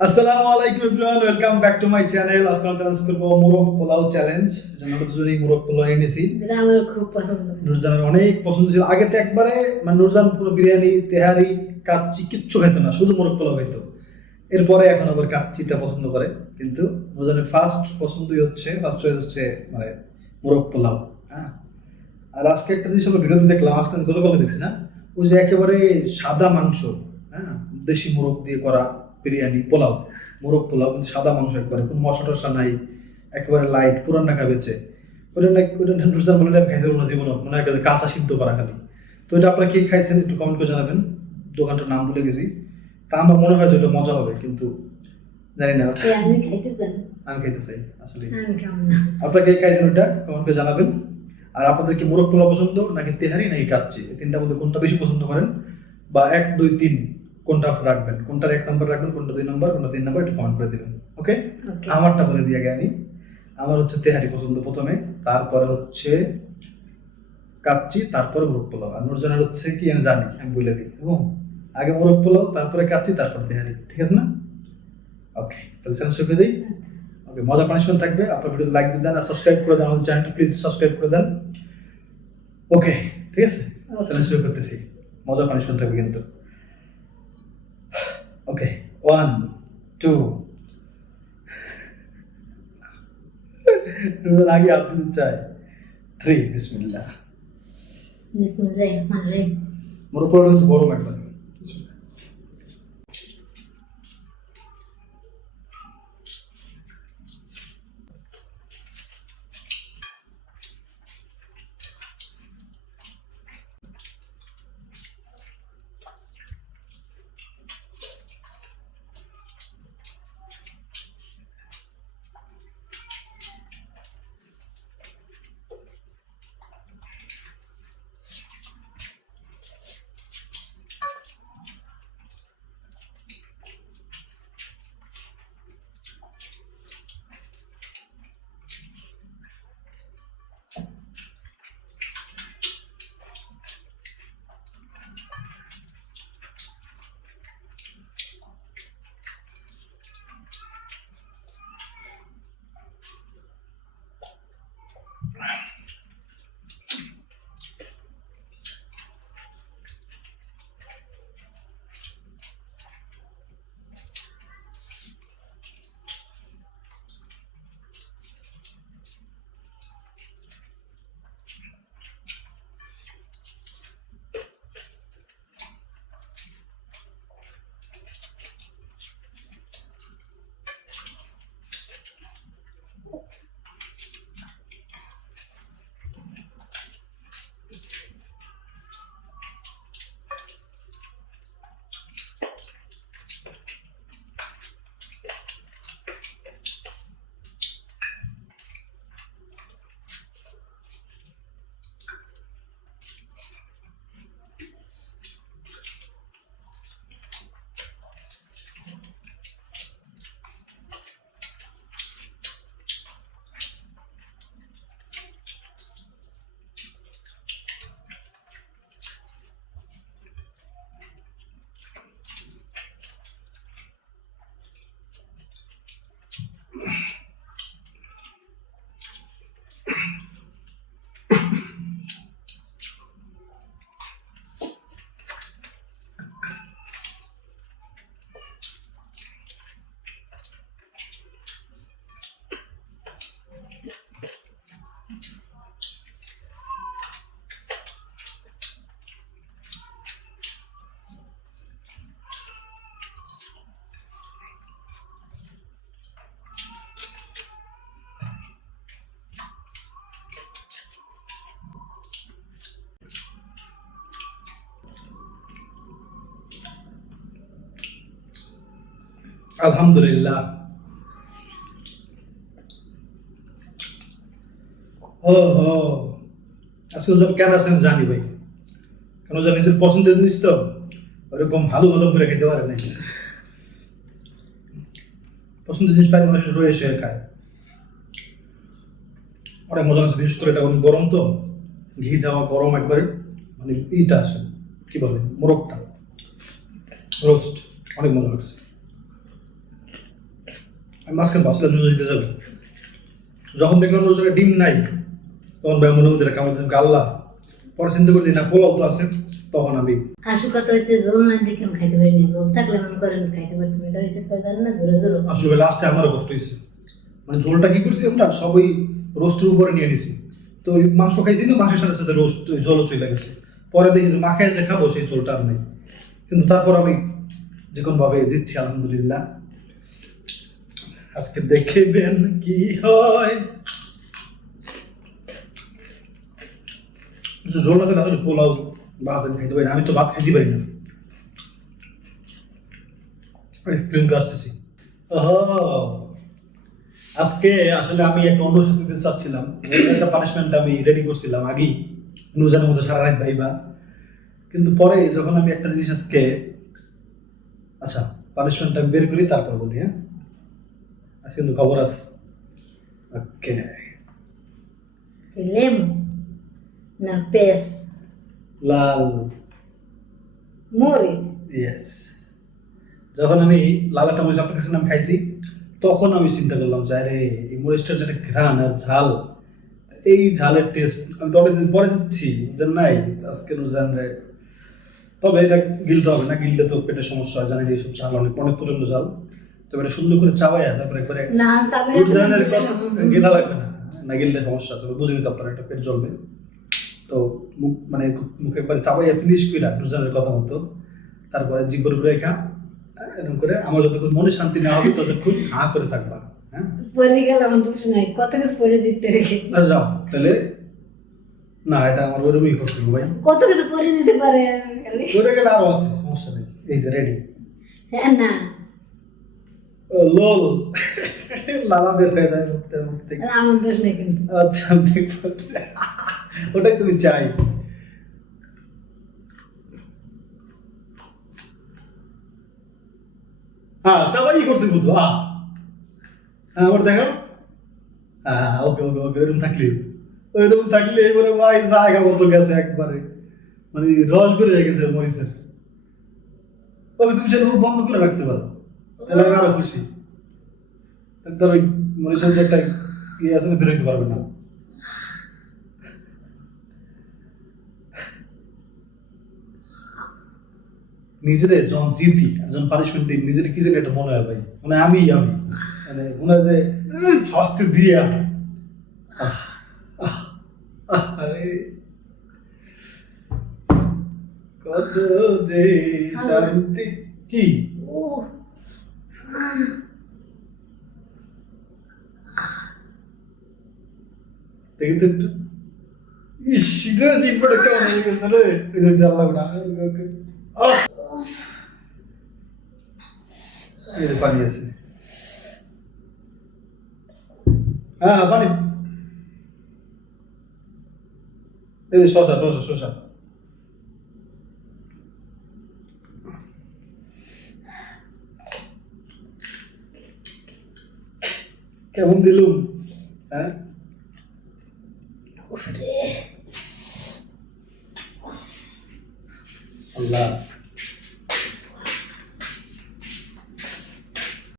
আসসালামু আলাইকুম everyone welcome back to my channel আজকে চ্যালেঞ্জ করব মোরগ পোলাও চ্যালেঞ্জ জন্য আমরা দুজনেই মোরগ পোলাও এনেছি। আমার খুব পছন্দ। নুরজানের অনেক পছন্দ ছিল। আগে তো একবারে মানে নুরজান পুরো বিরিয়ানি তেহারি কাচ্চি কিচ্ছু খেত না শুধু মোরগ পোলাও খাইতো। এরপরে এখন আবার কাচ্চিটা পছন্দ করে। কিন্তু নুরজানের ফার্স্ট পছন্দই হচ্ছে ফার্স্ট চয়েস হচ্ছে মানে মোরগ পোলাও হ্যাঁ? আর আজকে একটা জিনিস আমরা ভিডিওতে দেখলাম আজকে আমি গতকালকে দেখছি না? ওই যে একেবারে সাদা মাংস হ্যাঁ? দেশি মোরগ দিয়ে করা বিরিয়ানি পোলাও মোরগ পোলাও কিন্তু সাদা মাংস একবারে কোনো মশলা টশলা নাই একেবারে লাইট পুরান ঢাকা বেচে। ওটা নাকি ওটা নুরজান বলে আমি খাইতে পারব না জীবনে। মনে হয় কাঁচা সিদ্ধ করা খালি। তো এটা আপনারা কে খাইছেন একটু কমেন্ট করে জানাবেন। দোকানটার নাম ভুলে গেছি। তা আমার মনে হয় যে ওটা মজা হবে কিন্তু জানি না। খাইতে আমি খাইতে চাই আসলে। আপনারা কে খাইছেন ওটা কমেন্ট করে জানাবেন। আর আপনাদের কি মোরগ পোলাও পছন্দ নাকি তেহারি নাকি কাচ্চি? এই তিনটার মধ্যে কোনটা বেশি পছন্দ করেন? বা এক দুই তিন। কোনটা রাখবেন? কোনটার এক নম্বর রাখবেন কোনটা দুই নম্বর কোনটা তিন নম্বর একটু কমেন্ট করে দিবেন ওকে আমারটা বলে দিয়ে আগে আমি। আমার হচ্ছে তেহারি পছন্দ প্রথমে তারপরে হচ্ছে কাচ্চি তারপরে মোরগ পোলাও। আর নুরজানের হচ্ছে কি আমি জানি আমি বলে দিই এবং আগে মোরগ পোলাও তারপরে কাচ্চি তারপরে তেহারি ঠিক আছে না? ওকে তাহলে চ্যানেল শুরু করে দিই। আচ্ছা। ওকে মজা পানিশমেন্ট থাকবে আপনার ভিডিও লাইক দিয়ে দেন আর সাবস্ক্রাইব করে দেন আমাদের চ্যানেলটা প্লিজ সাবস্ক্রাইব করে দেন। ওকে ঠিক আছে? চ্যানেল শুরু করতেছি। মজা পানিশমেন্ট থাকবে কিন্তু। ওকে ওয়ান টু আগে আপনি দিতে চাই থ্রি বিসমিল্লাহ বিসমিল্লাহির রহমানির রহিম আলহামদুলিল্লাহ। ও হো আজকে কেন আসছে আমি জানি ভাই। কেন জানি পছন্দের জিনিস তো। ওরকম ভালো ভালো করে খেতে পারে নাই। পছন্দের জিনিস পাইলে মানুষ রয়ে খায়। অনেক মজা আছে, বিশেষ করে এটা গরম তো। ঘি দেওয়া গরম একবারে মানে ইটা আসে, কি বলে, মোরগটা। রোস্ট, অনেক মজা লাগছে। আমি মাঝখানে ভাবছিলাম নুজো দিতে যাবে। যখন দেখলাম রোজারে ডিম নাই তখন ভাই মনে মধ্যে কেমন যেন গাল্লা পরে চিন্তা করছি না পোলাও তো আছে। তখন আমি হাসু কথা হয়েছে জোল না দেখে আমি খাইতে পারিনি। জোল থাকলে মনে করেন খাইতে পারতাম এটা হয়েছে কথা না জোরে জোরে। আসলে লাস্টে আমারও কষ্ট হয়েছে। মানে ঝোলটা কি করছি আমরা? সবই রোস্টের উপরে নিয়ে নিছি। তো ওই মাংস খাইছি না মাংসের সাথে সাথে রোস্ট ঝোলও চলে গেছে। পরে দেখি যে মাখায় যে খাব সেই ঝোলটা আর নেই। কিন্তু তারপর আমি যে ভাবে দিচ্ছি আলহামদুলিল্লাহ। আজকে দেখবেন কি হয়। না আসলে পোলাও ভাত আমি খাইতে পারি না। আমি তো ভাত খাইতে পারি না। আসতেছি। আজকে আসলে আমি একটা অন্য শাস্তি দিতে চাচ্ছিলাম। একটা পানিশমেন্ট আমি রেডি করছিলাম আগেই। নুজানের মতো সারা রাত ভাইবা। কিন্তু পরে যখন আমি একটা জিনিস আজকে আচ্ছা পানিশমেন্ট আমি বের করি, তারপর বলি হ্যাঁ? আজকে কিন্তু খবর আছে ওকে লেমু না পেস লাল মরিচ ইয়েস যখন আমি লাল একটা মরিচ আপনার কাছে নাম খাইছি তখন আমি চিন্তা করলাম যে আরে এই মরিচটার যেটা ঘ্রাণ আর ঝাল এই ঝালের টেস্ট আমি তবে পরে দিচ্ছি যে নাই? আজকে রোজান রে। তবে এটা গিলতে হবে না গিললে তো পেটের সমস্যা হয় জানেন এইসব ঝাল অনেক অনেক প্রচণ্ড ঝাল। তবে এটা সুন্দর করে চাবাইয়া তারপরে একবারে গেলা লাগবে না। না গেলে সমস্যা আছে বুঝলি তো আপনার একটা পেট জ্বলবে। তো মুখ মানে মুখে একবার চাবাইয়া ফিনিশ কইরা রোজানের কথা মতো তারপরে জিব্বর করে খা এরকম করে আমার যতক্ষণ মনে শান্তি না হবে ততক্ষণ হা করে থাকবা হ্যাঁ। কত কিছু পরে রেখে। আচ্ছা, যাও তাহলে না এটা আমার ওরমই ভাই। কত কিছু পরে দিতে পারে করে গেলে আরও আছে সমস্যা নেই এই যে রেডি হ্যাঁ না। লোল। লালা বের হয়ে যায় মুখ থেকে, মুখ থেকে। আমার দোষ নাই কিন্তু। আচ্ছা দেখব ওটাই তুমি চাই। হ্যাঁ চাবাই করতে বুঝো হ্যাঁ হ্যাঁ আবার দেখো। হ্যাঁ ওকে ওকে ওকে ওইরকম থাকলে। ওইরকম থাকলে এবারে ভাই জায়গা মতো গেছে একবারে। মানে রস হয়ে গেছে মরিচের। ওকে তুমি সেটা বন্ধ করে রাখতে পারো। আরও খুশি। তার ওই মরিচের যে একটা ইয়ে আছে না বেরোইতে পারবে না। নিজেরে যখন জিতি আর যখন পানিশমেন্ট দিই নিজের কি জানি একটা মনে হয় ভাই। মানে আমি আমি। মানে মনে হয় যে শাস্তি দিয়া আহ, আরে। কত যে শান্তি। কি? ও দেখি তো একটু ইস এটা জিব্বাটা কেমন হয়ে গেছে রে এই যে আল্লাহ না আহ এই যে পানি আছে হ্যাঁ পানি এই যে শশা শশা শশা কেমন দিলুম? হ্যাঁ? আল্লাহ।